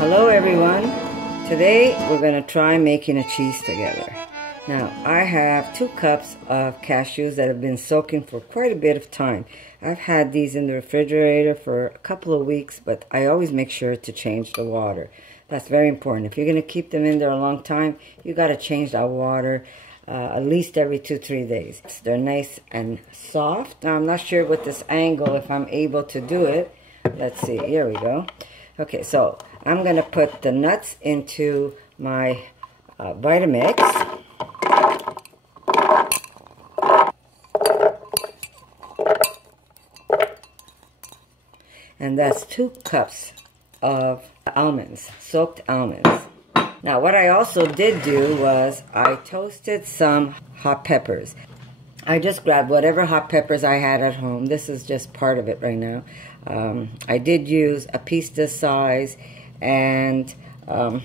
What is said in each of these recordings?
Hello everyone. Today we're going to try making a cheese together. Now I have 2 cups of cashews that have been soaking for quite a bit of time. I've had these in the refrigerator for a couple of weeks, but I always make sure to change the water. That's very important. If you're going to keep them in there a long time, you got to change that water at least every 2-3 days. They're nice and soft. Now I'm not sure with this angle if I'm able to do it. Let's see. Here we go. Okay, so I'm going to put the nuts into my Vitamix. And that's 2 cups of almonds, soaked almonds. Now what I also did do was I toasted some hot peppers. I just grabbed whatever hot peppers I had at home. This is just part of it right now. I did use a piece this size and a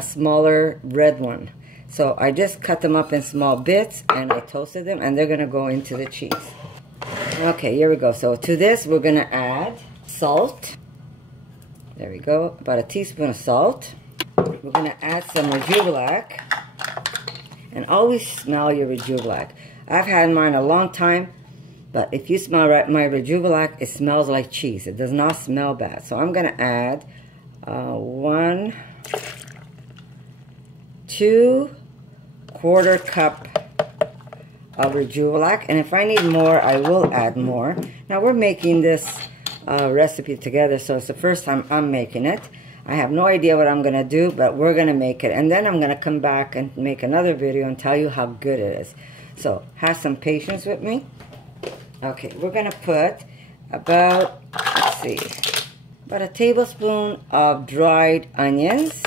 smaller red one. So I just cut them up in small bits and I toasted them, and they're going to go into the cheese. Okay, here we go. So to this we're going to add salt. There we go. About a teaspoon of salt. We're going to add some Rejuvilac. And always smell your Rejuvilac. I've had mine a long time, but if you smell my Rejuvilac, it smells like cheese. It does not smell bad. So I'm going to add 2/4 cup of Rejuvilac. And if I need more, I will add more. Now we're making this recipe together, so it's the first time I'm making it. I have no idea what I'm going to do, but we're going to make it. And then I'm going to come back and make another video and tell you how good it is. So have some patience with me. Okay, we're going to put about, let's see, about a tablespoon of dried onions.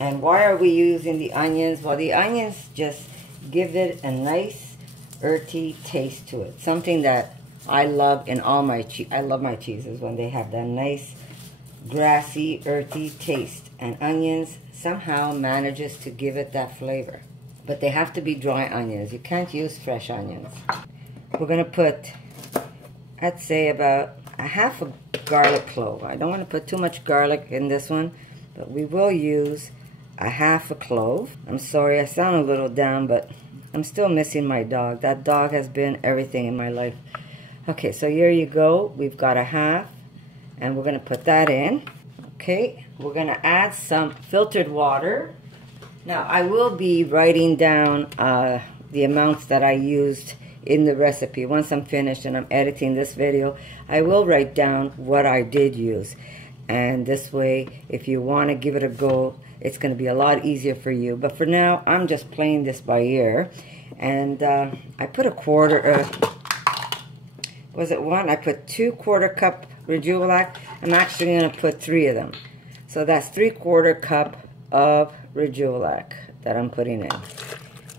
And why are we using the onions? Well, the onions just give it a nice earthy taste to it. Something that I love in all my cheese. I love my cheeses when they have that nice grassy, earthy taste. And onions somehow manages to give it that flavor. But they have to be dry onions. You can't use fresh onions. We're going to put, I'd say about a half a garlic clove. I don't want to put too much garlic in this one, but we will use a half a clove. I'm sorry, I sound a little down, but I'm still missing my dog. That dog has been everything in my life. Okay, so here you go. We've got a half, and we're going to put that in. Okay, we're going to add some filtered water. Now, I will be writing down the amounts that I used in the recipe. Once I'm finished and I'm editing this video, I will write down what I did use. And this way, if you want to give it a go, it's going to be a lot easier for you. But for now, I'm just playing this by ear. And I put a quarter, was it one? I put 2/4 cup Rejuvilac. I'm actually going to put 3 of them. So that's 3/4 cup of Rejuvilac that I'm putting in,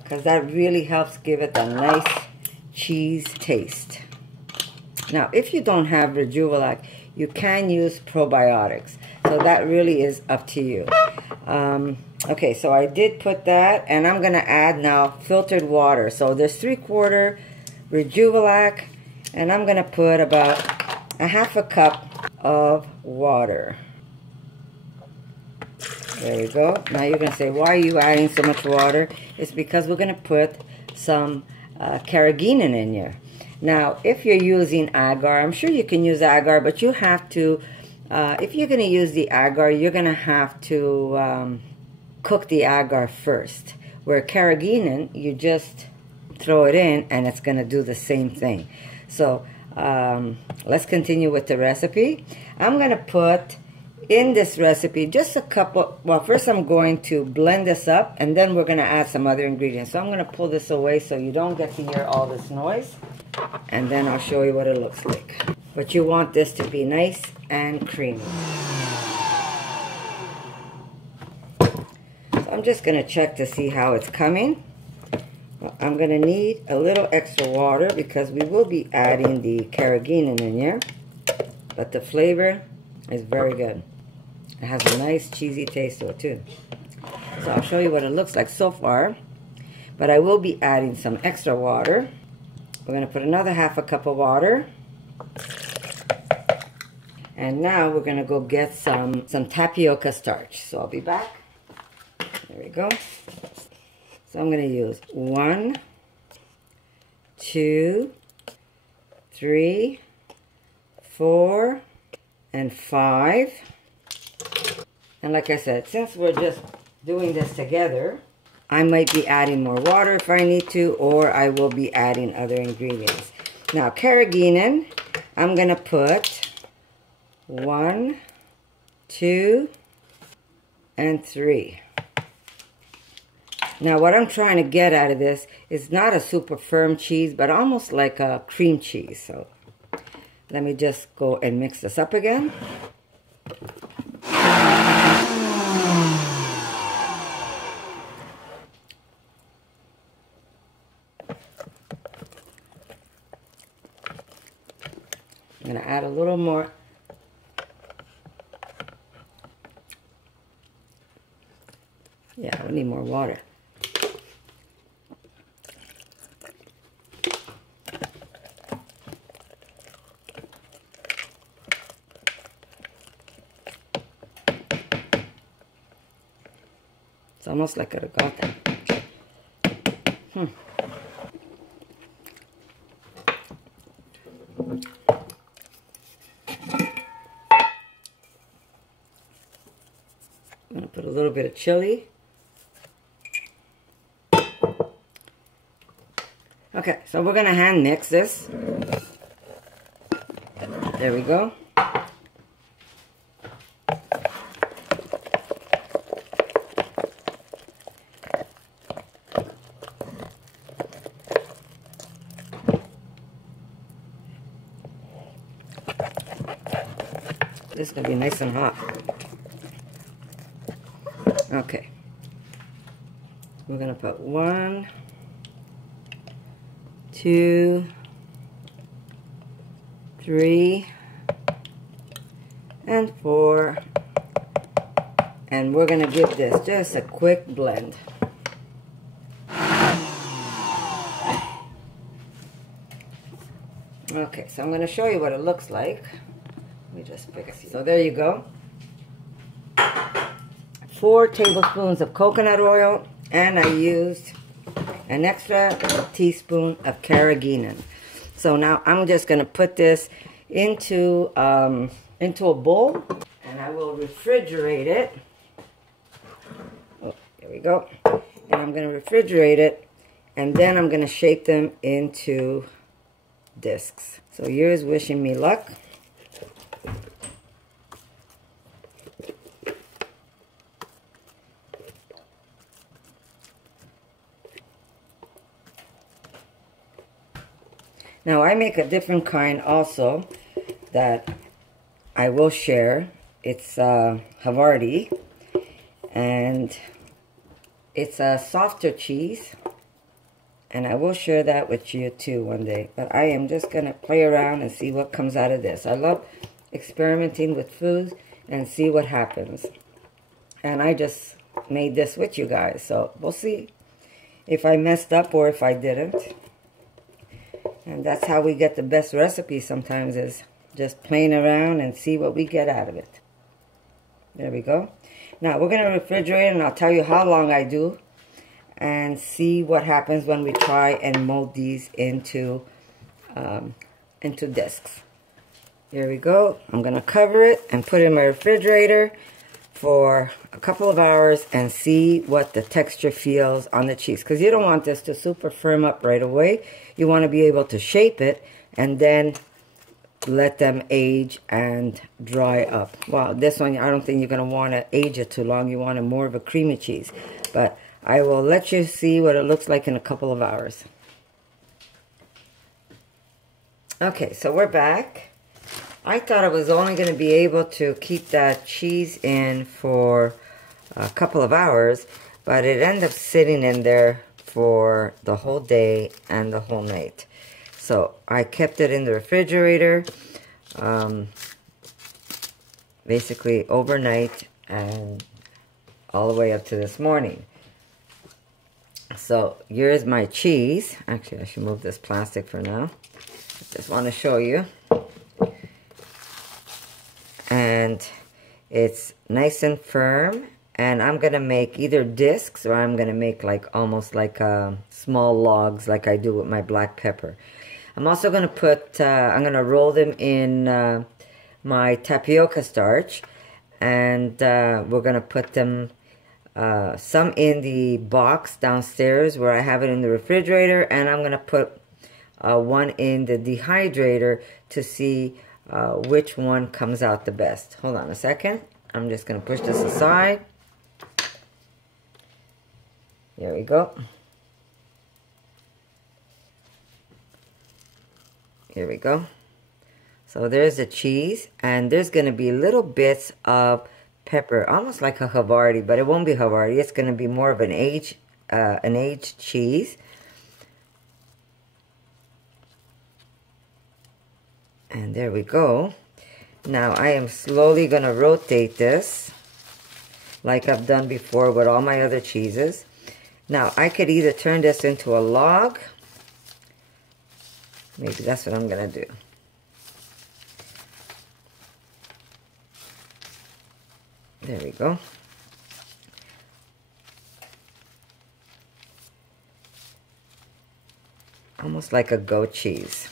because that really helps give it a nice cheese taste. Now if you don't have Rejuvilac, you can use probiotics, so that really is up to you. Okay, so I did put that, and I'm gonna add now filtered water. So there's 3/4 Rejuvilac, and I'm gonna put about a half a cup of water. There you go. Now you're going to say, why are you adding so much water? It's because we're going to put some carrageenan in here. Now, if you're using agar, I'm sure you can use agar, but you have to, if you're going to use the agar, you're going to have to cook the agar first. Where carrageenan, you just throw it in and it's going to do the same thing. So, let's continue with the recipe. I'm going to put in this recipe just a couple, well, first I'm going to blend this up, and then we're going to add some other ingredients. So I'm going to pull this away so you don't get to hear all this noise, and then I'll show you what it looks like. But you want this to be nice and creamy. So I'm just going to check to see how it's coming. Well, I'm going to need a little extra water because we will be adding the carrageenan in here, but the flavor is very good. It has a nice cheesy taste to it too. So I'll show you what it looks like so far. But I will be adding some extra water. We're going to put another half a cup of water. And now we're gonna go get some tapioca starch. So I'll be back. There we go. So I'm gonna use 1, 2, 3, 4, and 5. And like I said, since we're just doing this together, I might be adding more water if I need to, or I will be adding other ingredients. Now, carrageenan, I'm gonna put 1, 2, and 3. Now, what I'm trying to get out of this is not a super firm cheese, but almost like a cream cheese. So let me just go and mix this up again. I'm going to add a little more. Yeah, we need more water. It's almost like a regatta. I'm going to put a little bit of chili. Okay, so we're going to hand mix this. There we go. This is going to be nice and hot. Okay. We're going to put 1, 2, 3, and 4. And we're going to give this just a quick blend. Okay, so I'm going to show you what it looks like. Let me just pick a seed. So there you go. 4 tablespoons of coconut oil, and I used an extra teaspoon of carrageenan. So now I'm just going to put this into a bowl, and I will refrigerate it. Oh, there we go. And I'm going to refrigerate it, and then I'm going to shape them into discs. So here's wishing me luck. Now I make a different kind also that I will share. It's Havarti, and it's a softer cheese, and I will share that with you too one day. But I am just going to play around and see what comes out of this. I love experimenting with foods and see what happens. And I just made this with you guys, so we'll see if I messed up or if I didn't. And that's how we get the best recipes sometimes, is just playing around and see what we get out of it. There we go. Now we're going to refrigerate, and I'll tell you how long I do and see what happens when we try and mold these into discs. Here we go. I'm going to cover it and put it in my refrigerator for a couple of hours and see what the texture feels on the cheese. Because you don't want this to super firm up right away. You want to be able to shape it and then let them age and dry up. Well, this one, I don't think you're going to want to age it too long. You want it more of a creamy cheese. But I will let you see what it looks like in a couple of hours. Okay, so we're back. I thought I was only going to be able to keep that cheese in for a couple of hours, but it ended up sitting in there for the whole day and the whole night. So I kept it in the refrigerator basically overnight and all the way up to this morning. So here's my cheese. Actually, I should move this plastic for now. Just want to show you. and it's nice and firm. And I'm gonna make either discs, or I'm gonna make like almost like small logs, like I do with my black pepper. I'm also gonna put, I'm gonna roll them in my tapioca starch, and we're gonna put them some in the box downstairs where I have it in the refrigerator, and I'm gonna put one in the dehydrator to see which one comes out the best. Hold on a second. I'm just gonna push this aside. There we go. Here we go. So there's the cheese, and there's going to be little bits of pepper, almost like a Havarti, but it won't be Havarti. It's going to be more of an aged cheese. And there we go. Now I am slowly going to rotate this, like I've done before with all my other cheeses. Now, I could either turn this into a log. Maybe that's what I'm going to do. There we go. Almost like a goat cheese.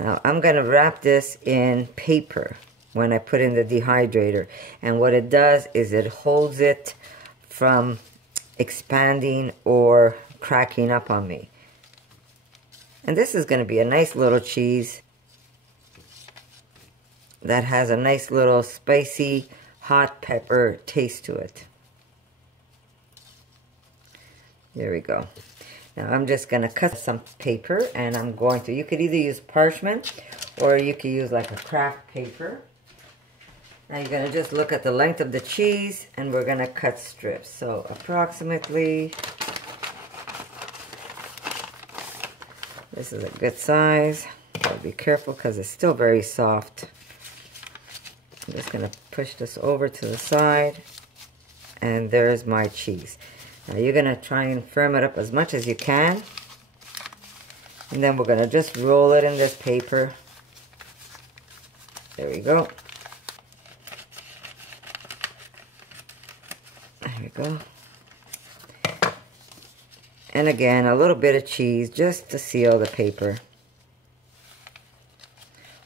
Now, I'm going to wrap this in paper when I put in the dehydrator. And what it does is it holds it from expanding or cracking up on me. And this is going to be a nice little cheese that has a nice little spicy hot pepper taste to it. There we go. Now I'm just going to cut some paper, and I'm going to, you could either use parchment or you could use like a craft paper. Now you're going to just look at the length of the cheese, and we're going to cut strips. So approximately, this is a good size. Gotta be careful because it's still very soft. I'm just going to push this over to the side, and there's my cheese. Now you're going to try and firm it up as much as you can, and then we're going to just roll it in this paper. There we go. There we go. And again, a little bit of cheese just to seal the paper.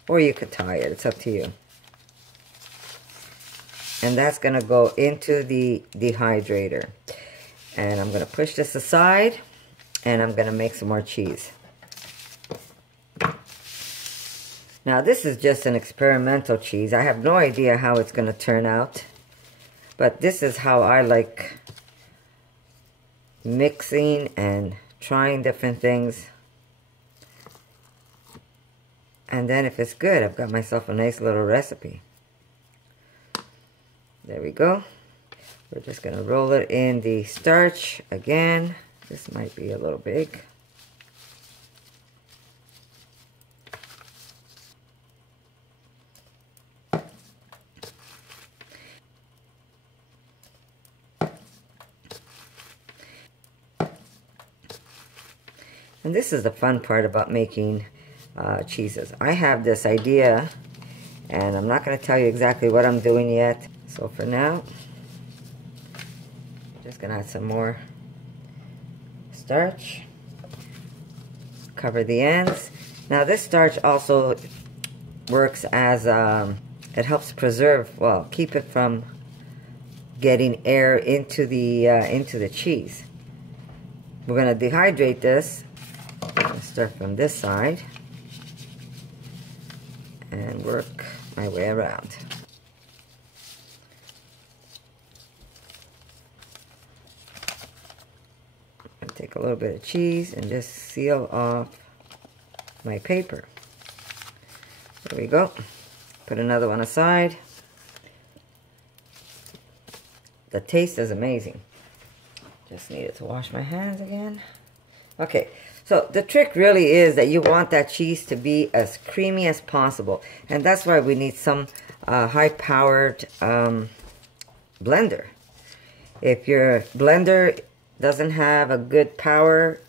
Or you could tie it, it's up to you. And that's going to go into the dehydrator. And I'm going to push this aside, and I'm going to make some more cheese. Now this is just an experimental cheese. I have no idea how it's going to turn out. But this is how I like mixing and trying different things. And then if it's good, I've got myself a nice little recipe. There we go. We're just going to roll it in the starch again. This might be a little big. And this is the fun part about making cheeses. I have this idea, and I'm not going to tell you exactly what I'm doing yet. So for now, I'm just going to add some more starch. Cover the ends. Now this starch also works as, it helps preserve, well, keep it from getting air into the cheese. We're going to dehydrate this. I'm going to start from this side and work my way around. I'm going to take a little bit of cheese and just seal off my paper. There we go. Put another one aside. The taste is amazing. Just needed to wash my hands again. Okay. So the trick really is that you want that cheese to be as creamy as possible. And that's why we need some high-powered blender. If your blender doesn't have a good power,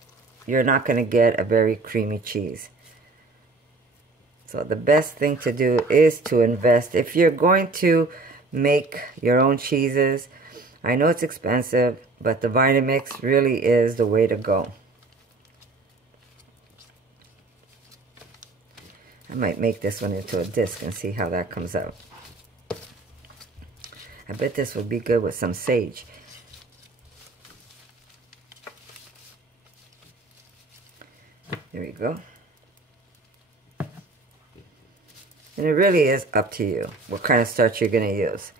you're not going to get a very creamy cheese. So the best thing to do is to invest. If you're going to make your own cheeses, I know it's expensive, but the Vitamix really is the way to go. I might make this one into a disc and see how that comes out. I bet this would be good with some sage. There we go. And it really is up to you what kind of starch you're going to use.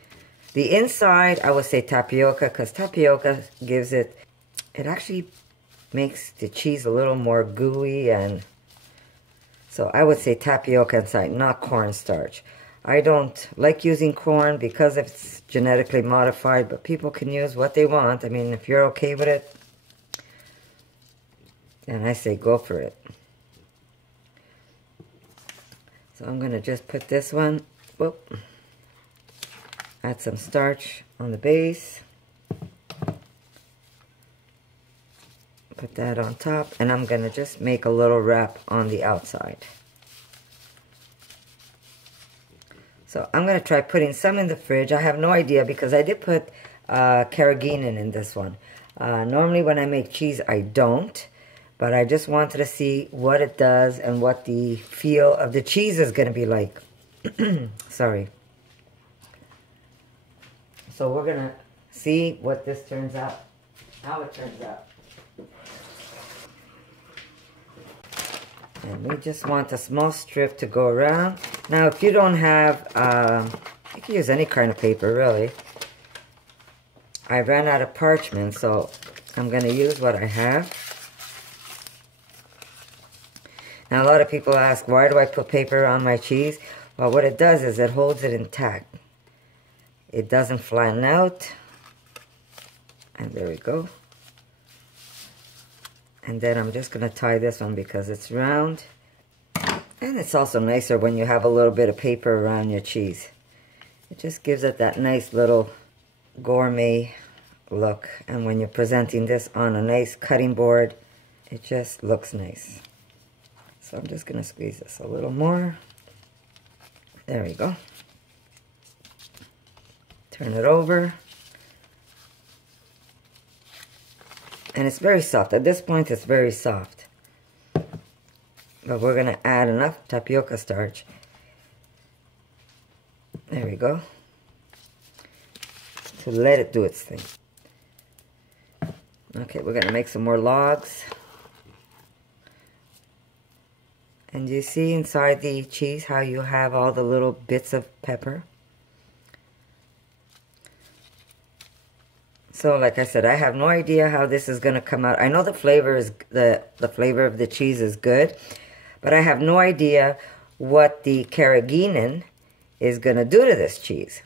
The inside, I would say tapioca, because tapioca gives it actually makes the cheese a little more gooey, and so I would say tapioca inside, not cornstarch. I don't like using corn because it's genetically modified, but people can use what they want. I mean, if you're okay with it, then I say go for it. So I'm going to just put this one, whoop, add some starch on the base. Put that on top, and I'm going to just make a little wrap on the outside. So I'm going to try putting some in the fridge. I have no idea because I did put carrageenan in this one. Normally when I make cheese, I don't. But I just wanted to see what it does and what the feel of the cheese is going to be like. Sorry. So we're going to see what this turns out, how it turns out. And we just want a small strip to go around. Now, if you don't have, you can use any kind of paper, really. I ran out of parchment, so I'm going to use what I have. Now, a lot of people ask, why do I put paper on my cheese? Well, what it does is it holds it intact. It doesn't flatten out. And there we go. And then I'm just going to tie this one because it's round. And it's also nicer when you have a little bit of paper around your cheese. It just gives it that nice little gourmet look. And when you're presenting this on a nice cutting board, it just looks nice. So I'm just going to squeeze this a little more. There we go. Turn it over. And it's very soft. At this point, it's very soft. But we're going to add enough tapioca starch. There we go. To let it do its thing. Okay, we're going to make some more logs. And you see inside the cheese how you have all the little bits of pepper? So, like I said, I have no idea how this is going to come out. I know the flavor is the flavor of the cheese is good, but I have no idea what the carrageenan is going to do to this cheese.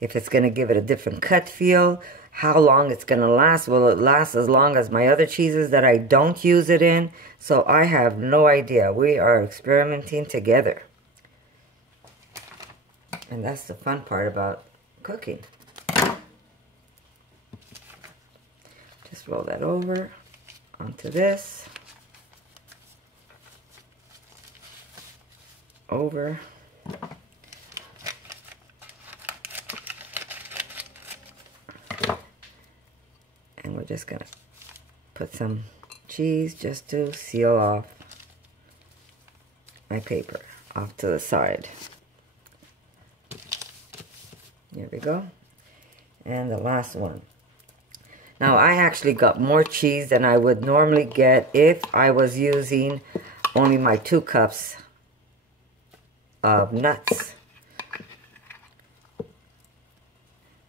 If it's going to give it a different cut feel, how long it's going to last. Will it last as long as my other cheeses that I don't use it in? So I have no idea. We are experimenting together. And that's the fun part about cooking. Just roll that over onto this. Over. And we're just going to put some cheese just to seal off my paper off to the side. Here we go. And the last one. Now, I actually got more cheese than I would normally get if I was using only my 2 cups of nuts.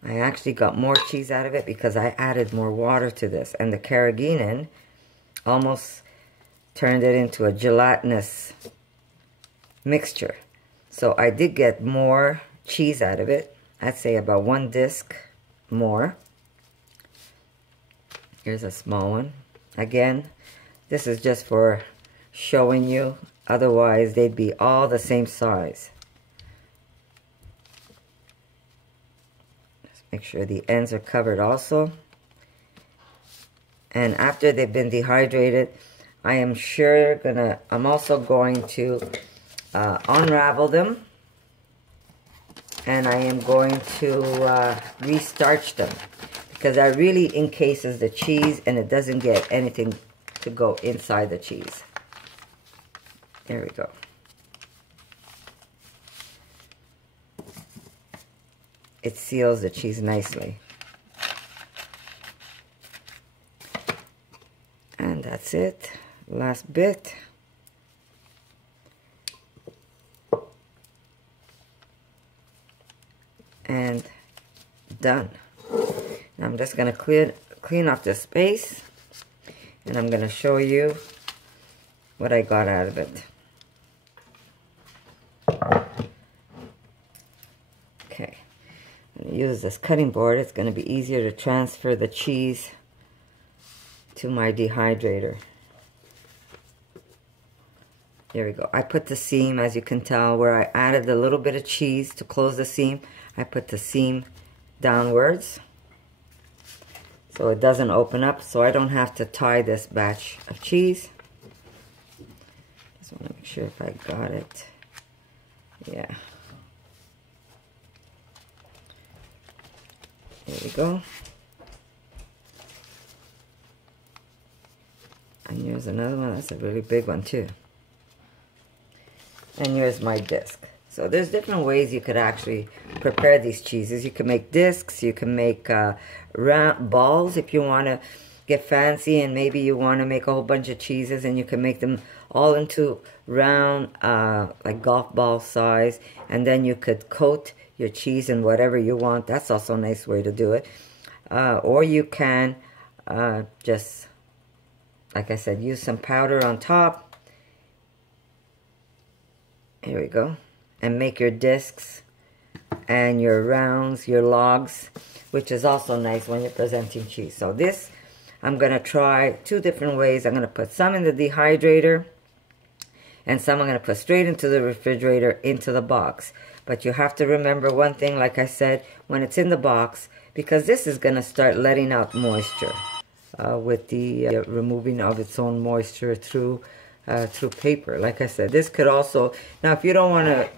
I actually got more cheese out of it because I added more water to this. And the carrageenan almost turned it into a gelatinous mixture. So I did get more cheese out of it. I'd say about 1 disc more. Here's a small one. Again, this is just for showing you. Otherwise, they'd be all the same size. Just make sure the ends are covered also. And after they've been dehydrated, I am sure I'm also going to unravel them. And I am going to restarch them, because that really encases the cheese and it doesn't get anything to go inside the cheese. There we go. It seals the cheese nicely. And that's it. Last bit. And done. Now I'm just going to clean off the space, and I'm going to show you what I got out of it. Okay, I'm going to use this cutting board. It's going to be easier to transfer the cheese to my dehydrator. There we go. I put the seam, as you can tell, where I added a little bit of cheese to close the seam. I put the seam downwards so it doesn't open up, so I don't have to tie this batch of cheese. Just want to make sure if I got it. Yeah. There we go. And here's another one. That's a really big one too. And here's my disc. So there's different ways you could actually prepare these cheeses. You can make discs, you can make round balls if you want to get fancy, and maybe you want to make a whole bunch of cheeses, and you can make them all into round, like golf ball size, and then you could coat your cheese in whatever you want. That's also a nice way to do it. Or you can just, like I said, use some powder on top. Here we go. And make your discs and your rounds, your logs, which is also nice when you're presenting cheese. So this, I'm going to try two different ways. I'm going to put some in the dehydrator, and some I'm going to put straight into the refrigerator, into the box. But you have to remember one thing, like I said, when it's in the box, because this is going to start letting out moisture with the removing of its own moisture through paper. Like I said, this could also, now if you don't want to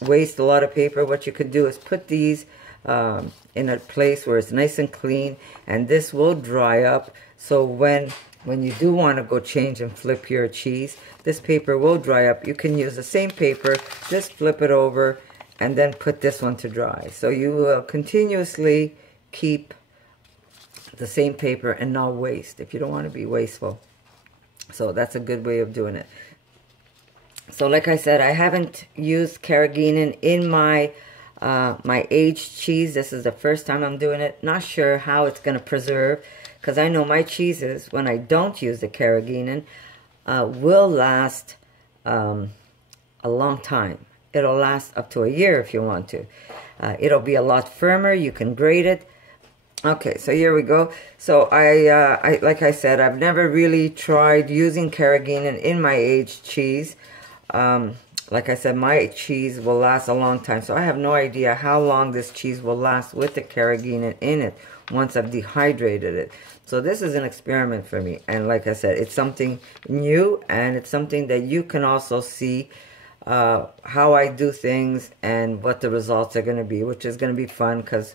waste a lot of paper, what you could do is put these in a place where it's nice and clean, and this will dry up. So when you do want to go change and flip your cheese, this paper will dry up. You can use the same paper, just flip it over, and then put this one to dry. So you will continuously keep the same paper and not waste, if you don't want to be wasteful. So that's a good way of doing it. So like I said, I haven't used carrageenan in my my aged cheese. This is the first time I'm doing it. Not sure how it's going to preserve, because I know my cheeses, when I don't use the carrageenan, will last a long time. It'll last up to a year if you want to. It'll be a lot firmer. You can grate it. Okay, so here we go. So I like I said, I've never really tried using carrageenan in my aged cheese. Like I said, my cheese will last a long time, so I have no idea how long this cheese will last with the carrageenan in it once I've dehydrated it. So this is an experiment for me, and like I said, it's something new, and it's something that you can also see how I do things and what the results are going to be, which is going to be fun, because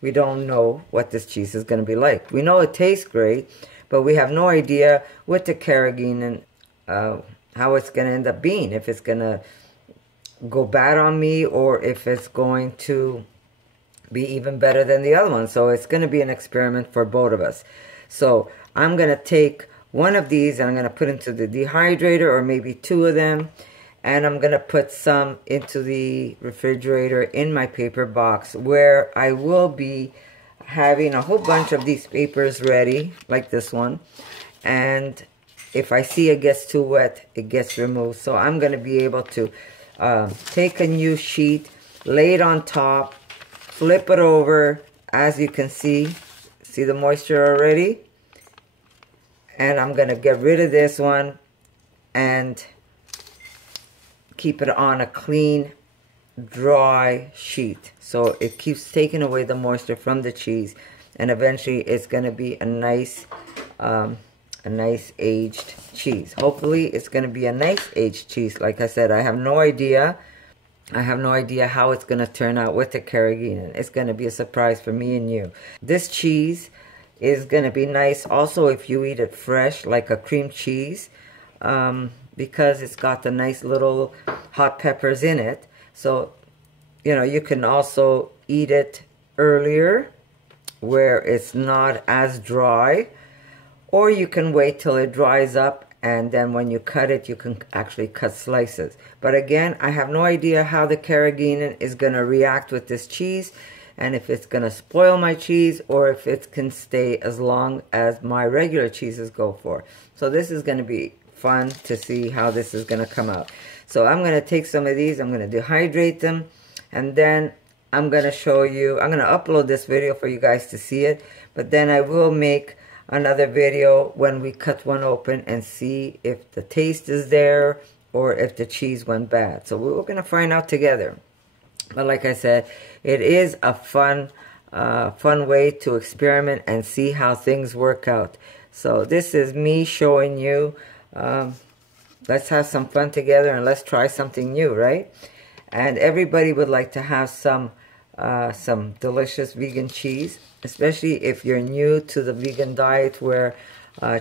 we don't know what this cheese is going to be like. We know it tastes great, but we have no idea with the carrageenan how it's going to end up being, if it's going to go bad on me or if it's going to be even better than the other one. So it's going to be an experiment for both of us. So I'm going to take one of these and I'm going to put into the dehydrator, or maybe two of them, and I'm going to put some into the refrigerator in my paper box, where I will be having a whole bunch of these papers ready, like this one, and if I see it gets too wet, it gets removed. So I'm going to be able to take a new sheet, lay it on top, flip it over, as you can see the moisture already, and I'm going to get rid of this one and keep it on a clean, dry sheet. So it keeps taking away the moisture from the cheese, and eventually it's going to be a nice a nice aged cheese. Hopefully it's going to be a nice aged cheese. Like I said, I have no idea. I have no idea how it's going to turn out with the carrageenan. It's going to be a surprise for me and you. This cheese is going to be nice also if you eat it fresh, like a cream cheese, because it's got the nice little hot peppers in it. So, you know, you can also eat it earlier where it's not as dry, or you can wait till it dries up, and then when you cut it, you can actually cut slices. But again, I have no idea how the carrageenan is going to react with this cheese, and if it's going to spoil my cheese, or if it can stay as long as my regular cheeses go for. So this is going to be fun to see how this is going to come out. So I'm going to take some of these, I'm going to dehydrate them, and then I'm going to show you, I'm going to upload this video for you guys to see it, but then I will make another video when we cut one open and see if the taste is there or if the cheese went bad. So we're going to find out together. But like I said, it is a fun way to experiment and see how things work out. So this is me showing you, let's have some fun together and let's try something new, right? And everybody would like to have some delicious vegan cheese, especially if you're new to the vegan diet where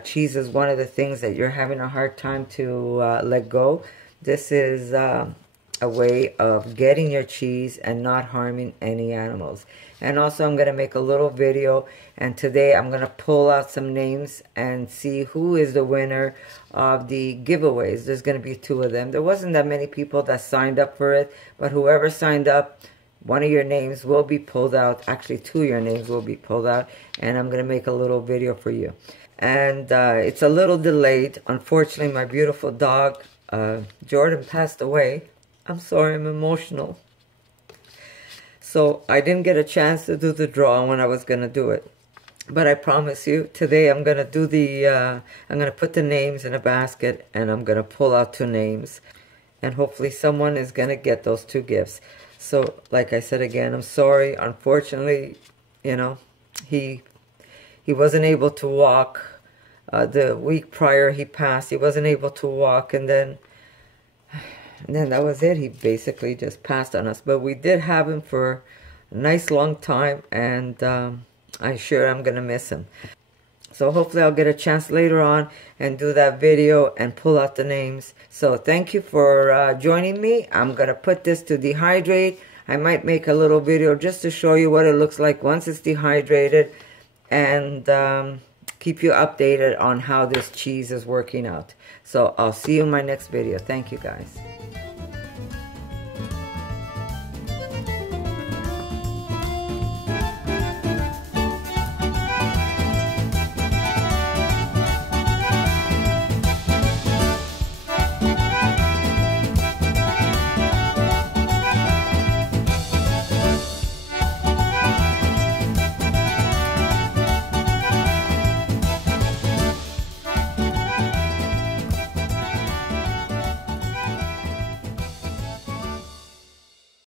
cheese is one of the things that you're having a hard time to let go. This is a way of getting your cheese and not harming any animals. And also I'm going to make a little video, and today I'm going to pull out some names and see who is the winner of the giveaways. There's going to be 2 of them. There wasn't that many people that signed up for it, but whoever signed up, one of your names will be pulled out. Actually, 2 of your names will be pulled out, and I'm going to make a little video for you. And it's a little delayed. Unfortunately, my beautiful dog, Jordan, passed away. I'm sorry, I'm emotional. So I didn't get a chance to do the draw when I was going to do it. But I promise you, today I'm going to do the, I'm going to put the names in a basket, and I'm going to pull out 2 names. And hopefully someone is going to get those 2 gifts. So, like I said again, I'm sorry. Unfortunately, you know, he wasn't able to walk. The week prior he passed. He wasn't able to walk, and then that was it. He basically just passed on us. But we did have him for a nice long time, and I'm sure I'm going to miss him. So hopefully I'll get a chance later on and do that video and pull out the names. So thank you for joining me. I'm going to put this to dehydrate. I might make a little video just to show you what it looks like once it's dehydrated, and keep you updated on how this cheese is working out. So I'll see you in my next video. Thank you guys.